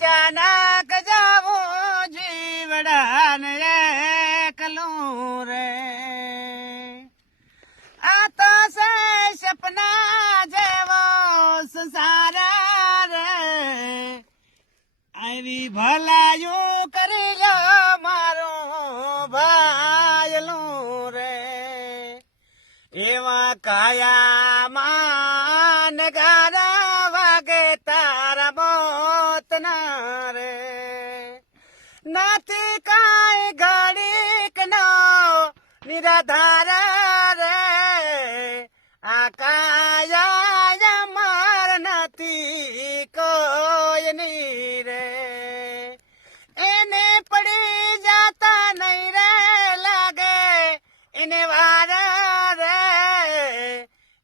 અચાનક જાવો જીવડાને એકલું રે આ તો સે સપના જેવો સંસાર રે આવી ભલાયું કરી લો મારો ભાયલું રે એવા કાયામાં નગારા વાગે તારા મોતના રે નથી કાંઈ ઘડીક નો નિરાધાર રે આ કાયા માર નથી કોઈની રે એને પડી જાતા નહીં રે લાગે એને વાર રે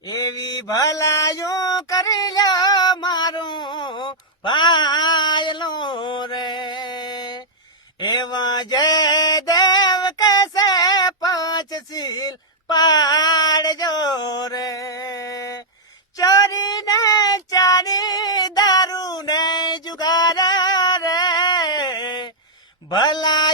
એવી ભલાયું કરી લો મારું ભાયલું રે એવા જય દેવ કેસે પંચશીલ પાડજો રે ચોરી ને ચારી દારૂ ને જુગાર રે ભલા